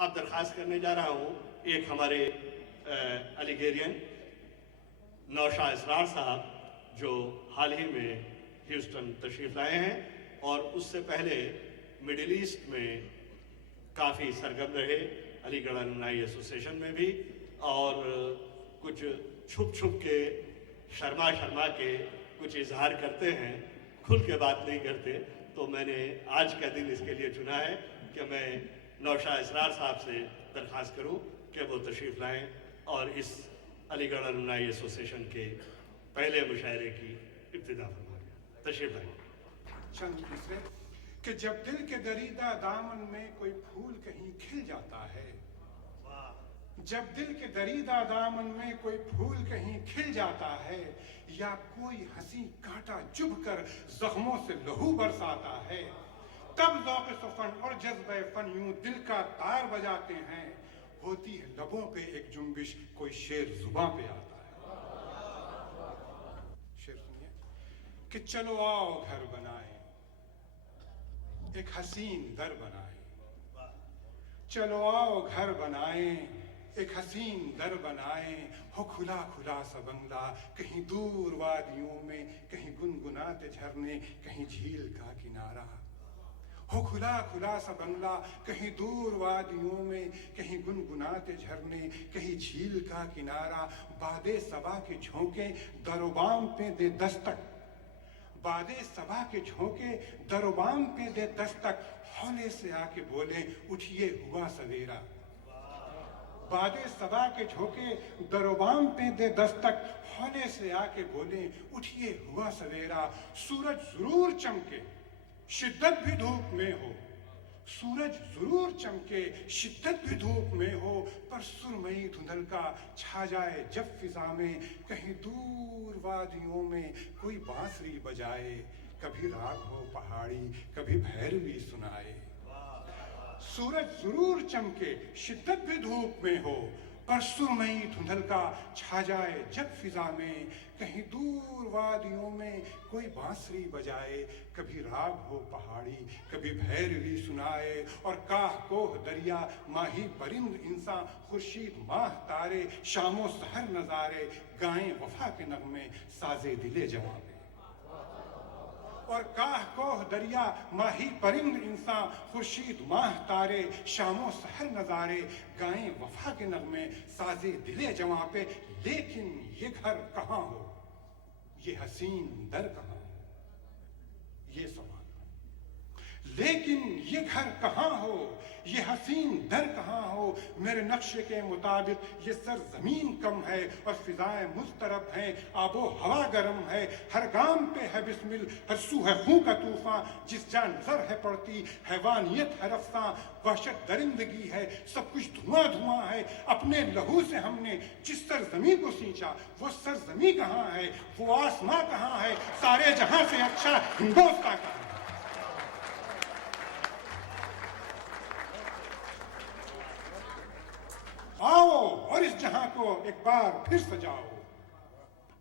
اب درخواست کرنے جا رہا ہوں ایک ہمارے الیگیرین نوشا اسرار صاحب جو حال ہی میں ہیوسٹن تشریف لائے ہیں اور اس سے پہلے مڈل ایسٹ میں کافی سرگرم رہے، علی گڑھ الومنائی ایسوسیشن میں بھی، اور کچھ چھپ چھپ کے شرما کے کچھ اظہار کرتے ہیں، کھل کے بات نہیں کرتے. تو میں نے آج کا دن اس کے لیے چنا ہے کہ میں نوشا اسرار صاحب سے درخواست کروں کہ وہ تشریف لائیں اور اس علی گڑھ الومنائی ایسوسیشن کے پہلے مشاعرے کی ابتدا فرمائیں. تشریف لائیں. چند مصرے کہ جب دل کے دریدہ دامن میں کوئی پھول کہیں کھل جاتا ہے، جب دل کے دریدہ دامن میں کوئی پھول کہیں کھل جاتا ہے، یا کوئی ہنسی کانٹا چبھ کر زخموں سے لہو برساتا ہے، تب ذوق سفن اور جذبہ فن یوں دل کا تار بجاتے ہیں. ہوتی ہے لبوں پہ ایک جنبش، کوئی شعر زباں پہ آتا ہے. شعر سنیے کہ چلو آؤ گھر بنائیں، ایک حسین در بنائیں. چلو آؤ گھر بنائیں، ایک حسین در بنائیں. ہو کھلا کھلا سا بنگلہ کہیں دور وادیوں میں، کہیں گنگناتے جھرنے، کہیں جھیل کا کنارہ. ہو کھلا کھلا سا بنگلہ کہیں دور وادیوں میں، کہیں گنگناتے جھرنے، کہیں جھیل کا کنارہ. باد صبا کے جھونکے در و بام پہ دے دستک، باد صبا کے جھونکے در و بام پہ دے دستک. ہولے سے آ کے بولیں اٹھیے ہوا سویرا. باد صبا کے جھونکے در و بام پہ دے دستک، ہولے سے آ کے بولیں اٹھیے ہوا سویرا. سورج ضرور چمکے شدت بھی دھوپ میں ہو، سورج ضرور چمکے شدت بھی دھوپ میں ہو، پر سرمئی دھندل کا چھا جائے جب فضا میں. کہیں دور وادیوں میں کوئی بانسری بجائے، کبھی راگ ہو پہاڑی کبھی بھیروی سنائے. سورج ضرور چمکے شدت بھی دھوپ میں ہو، پر سرمئی دھندل کا چھا جائے جب فضا میں. کہیں دور وادیوں میں کوئی بانسری بجائے، کبھی راگ ہو پہاڑی کبھی بھیروی سنائے. اور کاہ کوہ دریا ماہی پرند انسان، خورشید ماہ تارے شام و سحر نظارے، گائیں وفا کے نغمے سازے دل جواں پہ. اور کاہ کوہ دریا ماہی پرند انسان، خورشید ماہ تارے شام و سحر نظارے، گائیں وفا کے نغمے سازے دل جواں پہ. لیکن یہ گھر کہاں ہو، یہ حسین در کہاں ہو، یہ سوال. لیکن یہ گھر کہاں ہو، یہ حسین در کہاں ہو. میرے نقشے کے مطابق یہ سرزمین کم ہے اور فضائیں مضطرب ہیں، آب و ہوا گرم ہے. ہر گام پہ ہے بسمل، ہر سو ہے خون کا طوفان. جس جان نظر ہے پڑتی حیوانیت ہے رفتاں، وحشت درندگی ہے سب کچھ دھواں دھواں ہے. اپنے لہو سے ہم نے جس سرزمین کو سینچا، وہ سرزمین کہاں ہے، وہ آسماں کہاں ہے. سارے جہاں سے اچھا ہندوستان کہاں ہے. آؤ اور اس جہاں کو ایک بار پھر سجاؤ،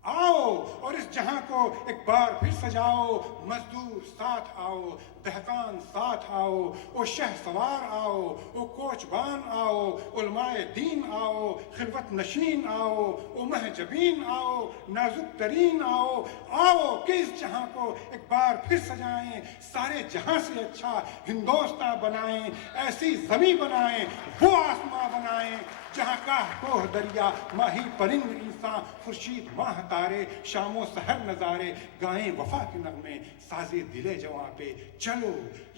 آؤ اور اس جہاں کو ایک بار پھر سجاؤ. مزدور ساتھ آؤ، دہقان ساتھ آؤ، او شہ سوار آؤ، او کوچبان آؤ، علماء دین آؤ، خلوت نشین آؤ، او محجبین آؤ، نازک ترین آؤ. آؤ کہ اس جہاں کو ایک بار پھر سجائیں، سارے جہاں سے اچھا ہندوستان بنائیں. ایسی زمیں بنائیں، وہ آسماں بنائیں جہاں کاہ کوہ دریا ماہی پرند انسان، خورشید ماہ تارے شام و سحر نظارے، گائیں وفا کے نغمے سازے دل جواں پہ. چلو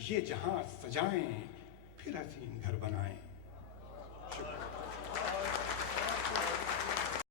یہ جہاں سجائیں، پھر حسین گھر بنائیں.